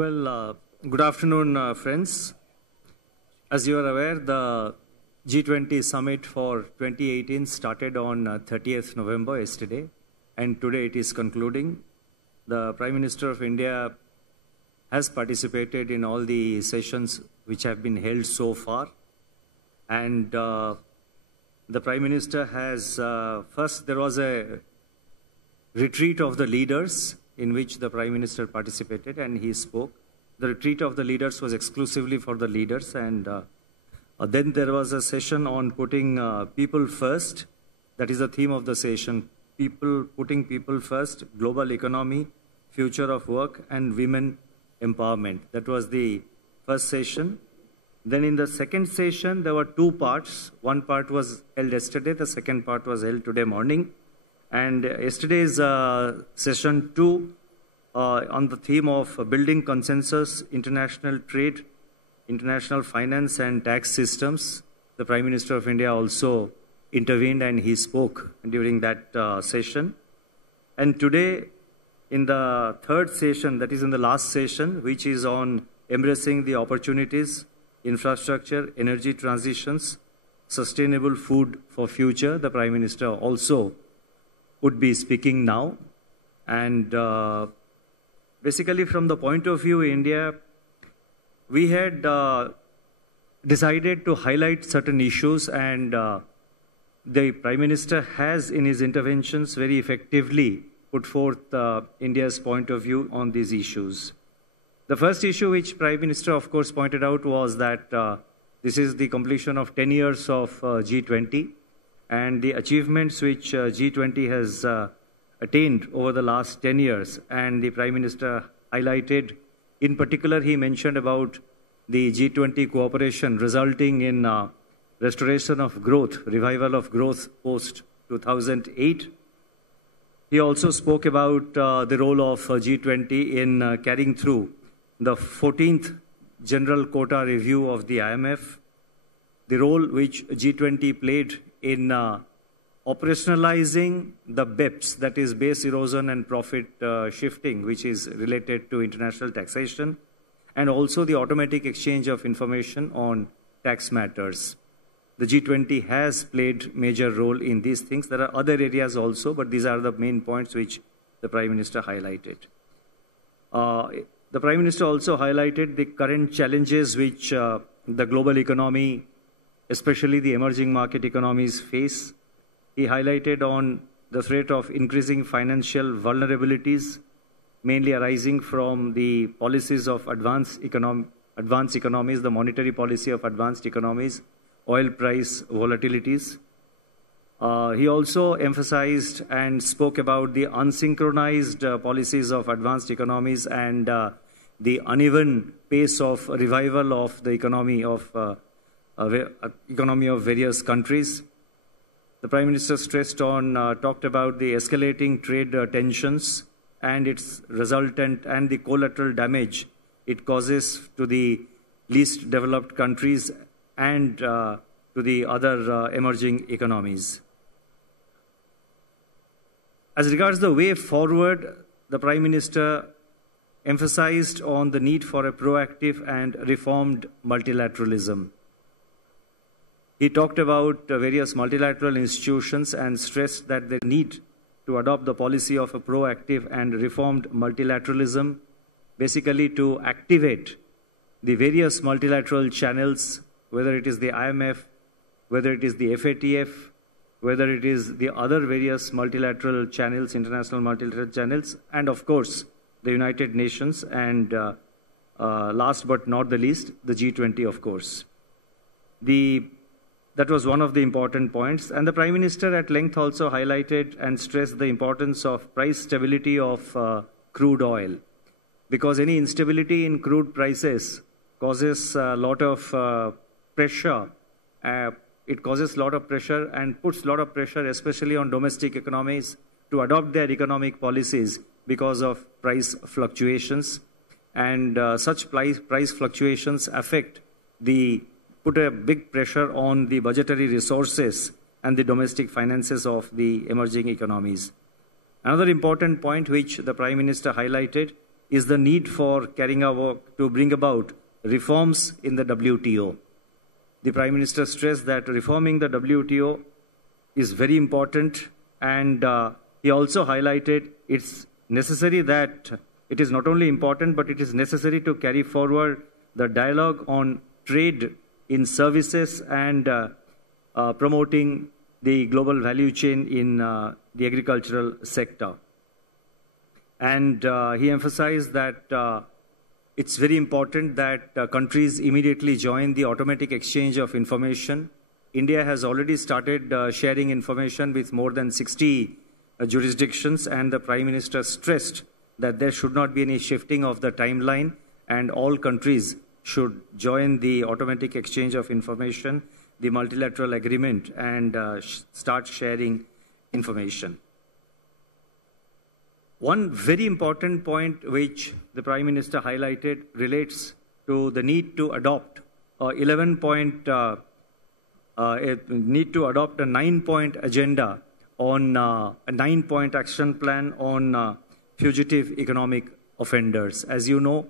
Well, good afternoon, friends. As you are aware, the G20 summit for 2018 started on 30th November yesterday, and today it is concluding. The Prime Minister of India has participated in all the sessions which have been held so far, and the Prime Minister has, first there was a retreat of the leaders in which the Prime Minister participated and he spoke. The retreat of the leaders was exclusively for the leaders, and then there was a session on putting people first. That is the theme of the session, putting people first, global economy, future of work and women empowerment. That was the first session. Then in the second session, there were two parts. One part was held yesterday, the second part was held today morning. And yesterday's session 2 on the theme of building consensus, international trade, international finance and tax systems. The Prime Minister of India also intervened and he spoke during that session. And today, in the third session, that is in the last session, which is on embracing the opportunities, infrastructure, energy transitions, sustainable food for future, the Prime Minister also would be speaking now. And basically from the point of view India, we had decided to highlight certain issues, and the Prime Minister has in his interventions very effectively put forth India's point of view on these issues. The first issue which Prime Minister of course pointed out was that this is the completion of 10 years of G20 and the achievements which G20 has attained over the last 10 years. And the Prime Minister highlighted, in particular he mentioned about the G20 cooperation resulting in restoration of growth, revival of growth post 2008. He also spoke about the role of G20 in carrying through the 14th General Quota Review of the IMF, the role which G20 played in operationalizing the BEPS, that is base erosion and profit shifting, which is related to international taxation, and also the automatic exchange of information on tax matters. The G20 has played major role in these things. There are other areas also, but these are the main points which the Prime Minister highlighted. The Prime Minister also highlighted the current challenges which the global economy, especially the emerging market economies, face. He highlighted on the threat of increasing financial vulnerabilities, mainly arising from the policies of advanced economies, the monetary policy of advanced economies, oil price volatilities. He also emphasized and spoke about the unsynchronized policies of advanced economies and the uneven pace of revival of the economy of various countries. The Prime Minister talked about the escalating trade tensions and its resultant and the collateral damage it causes to the least developed countries and to the other emerging economies. As regards the way forward, the Prime Minister emphasized on the need for a proactive and reformed multilateralism. He talked about various multilateral institutions and stressed that they need to adopt the policy of a proactive and reformed multilateralism, basically to activate the various multilateral channels, whether it is the IMF, whether it is the FATF, whether it is the other various multilateral channels, international multilateral channels, and of course, the United Nations, and last but not the least, the G20, of course. That was one of the important points. And the Prime Minister at length also highlighted and stressed the importance of price stability of crude oil, because any instability in crude prices causes a lot of pressure. It causes a lot of pressure and puts a lot of pressure, especially on domestic economies, to adopt their economic policies because of price fluctuations. And such price fluctuations put a big pressure on the budgetary resources and the domestic finances of the emerging economies. Another important point which the Prime Minister highlighted is the need for to bring about reforms in the WTO. The Prime Minister stressed that reforming the WTO is very important, and he also highlighted it's necessary that it is not only important, but it is necessary to carry forward the dialogue on trade in services and promoting the global value chain in the agricultural sector. And he emphasized that it's very important that countries immediately join the automatic exchange of information. India has already started sharing information with more than 60 jurisdictions, and the Prime Minister stressed that there should not be any shifting of the timeline, and all countries should join the automatic exchange of information, the multilateral agreement, and start sharing information. One very important point which the Prime Minister highlighted relates to the need to adopt a 9-point agenda on a 9-point action plan on fugitive economic offenders. As you know,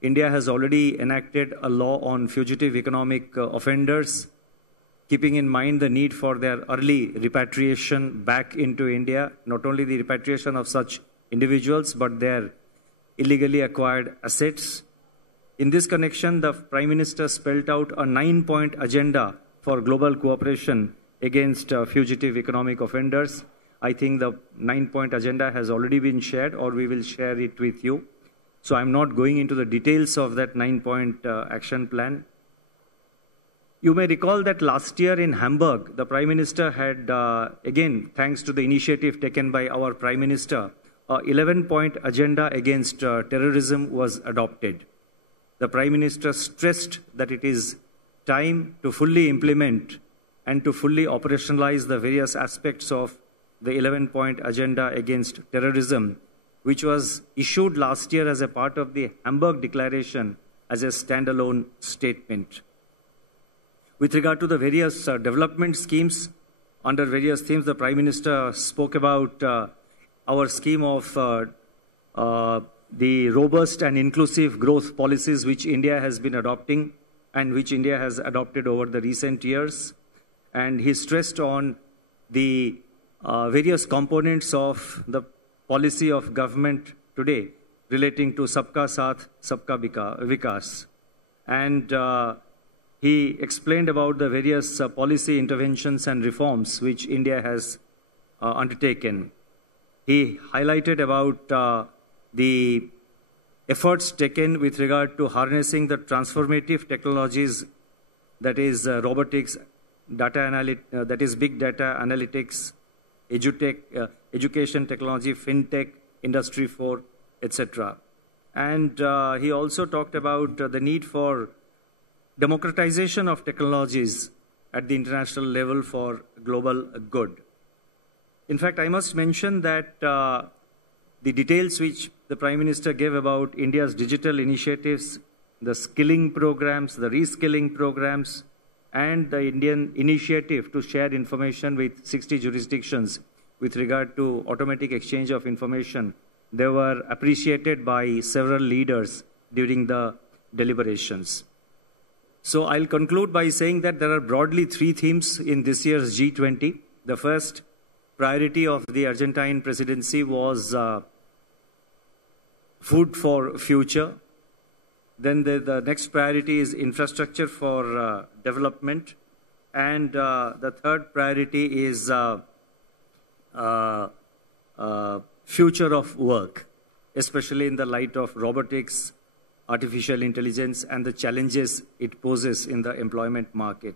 India has already enacted a law on fugitive economic offenders, keeping in mind the need for their early repatriation back into India, not only the repatriation of such individuals, but their illegally acquired assets. In this connection, the Prime Minister spelled out a 9-point agenda for global cooperation against fugitive economic offenders. I think the 9-point agenda has already been shared, or we will share it with you. So I'm not going into the details of that 9-point action plan. You may recall that last year in Hamburg, the Prime Minister had, again, thanks to the initiative taken by our Prime Minister, an 11-point agenda against terrorism was adopted. The Prime Minister stressed that it is time to fully implement and to fully operationalize the various aspects of the 11-point agenda against terrorism, which was issued last year as a part of the Hamburg Declaration as a standalone statement. With regard to the various development schemes under various themes, the Prime Minister spoke about our scheme of the robust and inclusive growth policies which India has been adopting and which India has adopted over the recent years. And he stressed on the various components of the policy of government today relating to Sabka Saath, Sabka Vikas. And he explained about the various policy interventions and reforms which India has undertaken. He highlighted about the efforts taken with regard to harnessing the transformative technologies, that is robotics, that is big data analytics, education technology, fintech, Industry 4, etc. And he also talked about the need for democratization of technologies at the international level for global good. In fact, I must mention that the details which the Prime Minister gave about India's digital initiatives, the skilling programs, the reskilling programs, and the Indian initiative to share information with 60 jurisdictions with regard to automatic exchange of information, they were appreciated by several leaders during the deliberations. So I'll conclude by saying that there are broadly 3 themes in this year's G20. The first priority of the Argentine presidency was food for future. Then the next priority is infrastructure for development. And the third priority is future of work, especially in the light of robotics, artificial intelligence, and the challenges it poses in the employment market.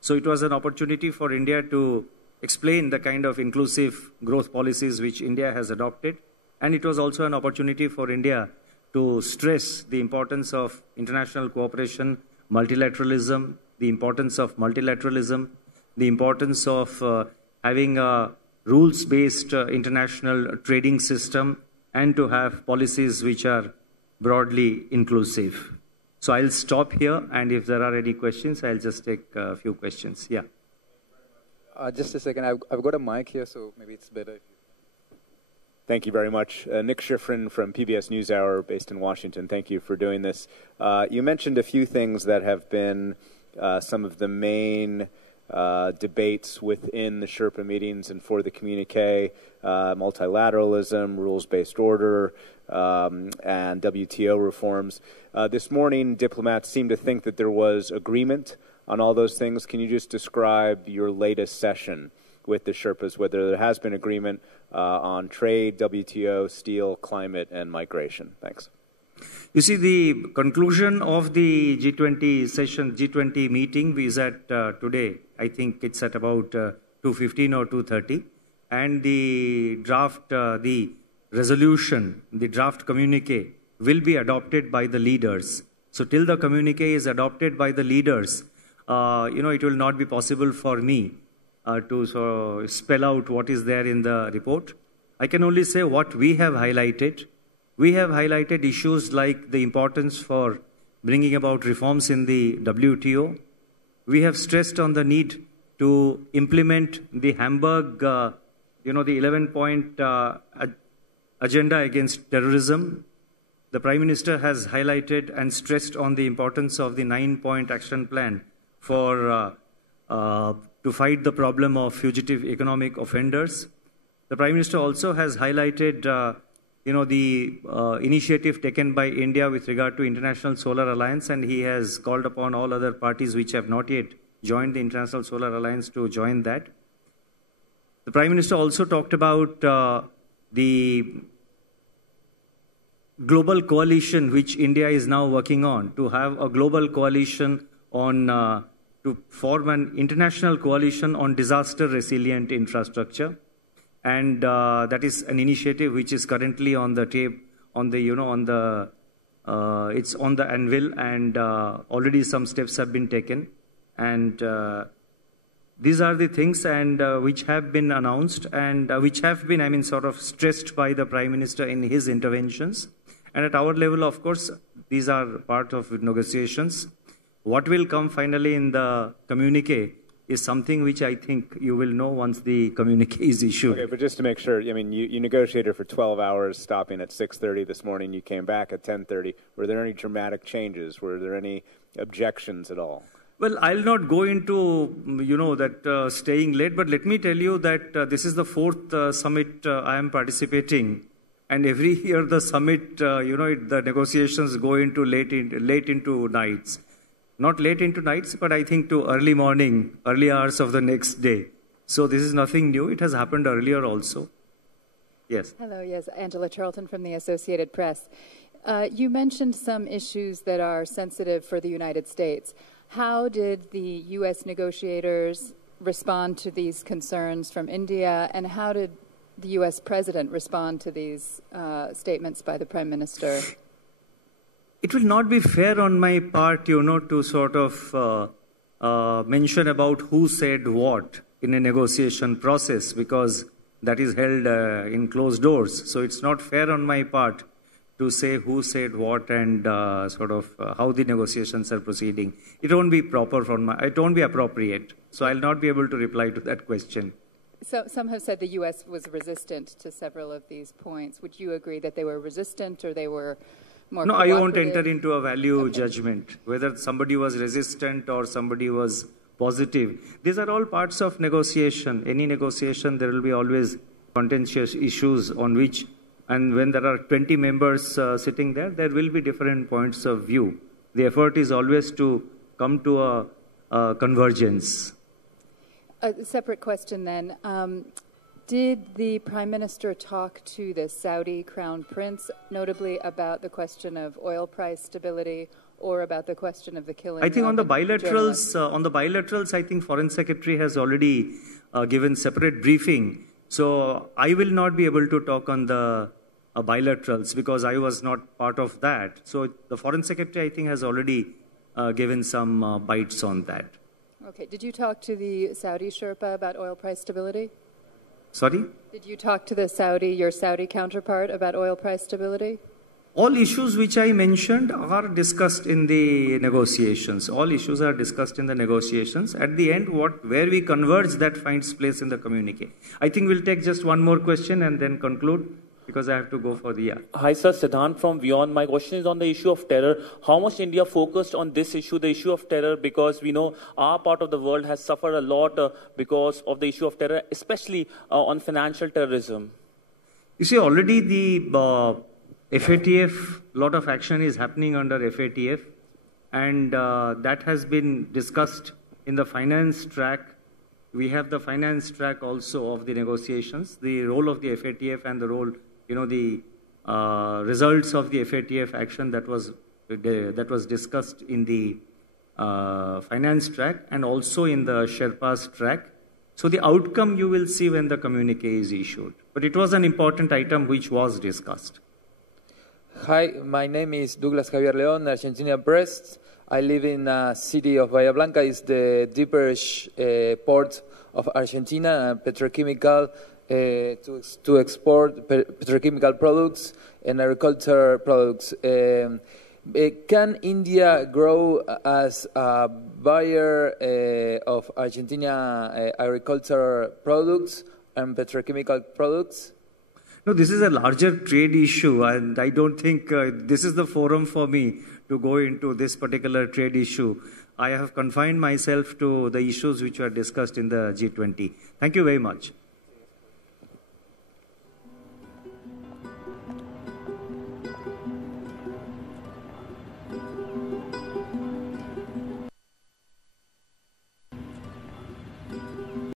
So it was an opportunity for India to explain the kind of inclusive growth policies which India has adopted. And it was also an opportunity for India to stress the importance of international cooperation, multilateralism, the importance of having a rules-based international trading system, and to have policies which are broadly inclusive. So I'll stop here, and if there are any questions, I'll just take a few questions. Yeah. Just a second, I've got a mic here, so maybe it's better if you... Thank you very much. Nick Schifrin from PBS NewsHour, based in Washington. Thank you for doing this. You mentioned a few things that have been some of the main debates within the Sherpa meetings and for the communique, multilateralism, rules-based order, and WTO reforms. This morning, diplomats seem to think that there was agreement on all those things. Can you just describe your latest session with the Sherpas, whether there has been agreement on trade, WTO, steel, climate, and migration? Thanks. You see, the conclusion of the G20 session, G20 meeting is at today. I think it's at about 2:15 or 2:30. And the draft, the resolution, the draft communique will be adopted by the leaders. So till the communique is adopted by the leaders, it will not be possible for me to spell out what is there in the report. I can only say what we have highlighted. We have highlighted issues like the importance for bringing about reforms in the WTO. We have stressed on the need to implement the Hamburg, the 11-point agenda against terrorism. The Prime Minister has highlighted and stressed on the importance of the 9-point action plan for to fight the problem of fugitive economic offenders. The Prime Minister also has highlighted, the initiative taken by India with regard to International Solar Alliance, and he has called upon all other parties which have not yet joined the International Solar Alliance to join that. The Prime Minister also talked about the global coalition which India is now working on, to have a global coalition on to form an international coalition on disaster-resilient infrastructure, and that is an initiative which is currently on the tape, it's on the anvil, and already some steps have been taken, and these are the things and which have been announced and which have been, sort of stressed by the Prime Minister in his interventions. And at our level, of course, these are part of negotiations. What will come finally in the communique is something which I think you will know once the communique is issued. Okay, but just to make sure, you negotiated for 12 hours, stopping at 6:30 this morning. You came back at 10:30. Were there any dramatic changes? Were there any objections at all? Well, I'll not go into, that staying late, but let me tell you that this is the 4th summit I am participating. And every year the summit, the negotiations go into late into nights. Not late into nights, but I think to early morning, early hours of the next day. So this is nothing new. It has happened earlier also. Yes. Hello, yes. Angela Charlton from the Associated Press. You mentioned some issues that are sensitive for the United States. How did the U.S. negotiators respond to these concerns from India, and how did the U.S. President respond to these statements by the Prime Minister? It will not be fair on my part, to sort of mention about who said what in a negotiation process, because that is held in closed doors. So it's not fair on my part to say who said what and how the negotiations are proceeding. It won't be proper it won't be appropriate. So I'll not be able to reply to that question. So some have said the U.S. was resistant to several of these points. Would you agree that they were resistant or they were more No, I won't enter into a value judgment, whether somebody was resistant or somebody was positive. These are all parts of negotiation. Any negotiation, there will be always contentious issues on which, and when there are 20 members sitting there, there will be different points of view. The effort is always to come to a convergence. A separate question then. Did the Prime Minister talk to the Saudi Crown Prince, notably about the question of oil price stability or about the question of the killing? I think on the bilaterals, I think Foreign Secretary has already given separate briefing. So I will not be able to talk on the bilaterals because I was not part of that. So the Foreign Secretary, I think, has already given some bites on that. Okay. Did you talk to the Saudi Sherpa about oil price stability? Sorry? Did you talk to your Saudi counterpart about oil price stability? All issues which I mentioned are discussed in the negotiations. All issues are discussed in the negotiations. At the end, where we converge, that finds place in the communique. I think we'll take just one more question and then conclude. because I have to go for the... Hi, sir. Siddhant from Beyond. My question is on the issue of terror. How much India focused on this issue, the issue of terror, because we know our part of the world has suffered a lot because of the issue of terror, especially on financial terrorism? You see, already the FATF, a lot of action is happening under FATF, and that has been discussed in the finance track. We have the finance track also of the negotiations, the role of the FATF and the role, the results of the FATF action that was discussed in the finance track and also in the Sherpa's track. So the outcome you will see when the communique is issued. But it was an important item which was discussed. Hi, my name is Douglas Javier León, Argentina Press. I live in the city of Bahia Blanca. It's the deepest port of Argentina, petrochemical, to export petrochemical products and agriculture products. Can India grow as a buyer of Argentina agriculture products and petrochemical products? No, this is a larger trade issue, and I don't think this is the forum for me to go into this particular trade issue. I have confined myself to the issues which were discussed in the G20. Thank you very much.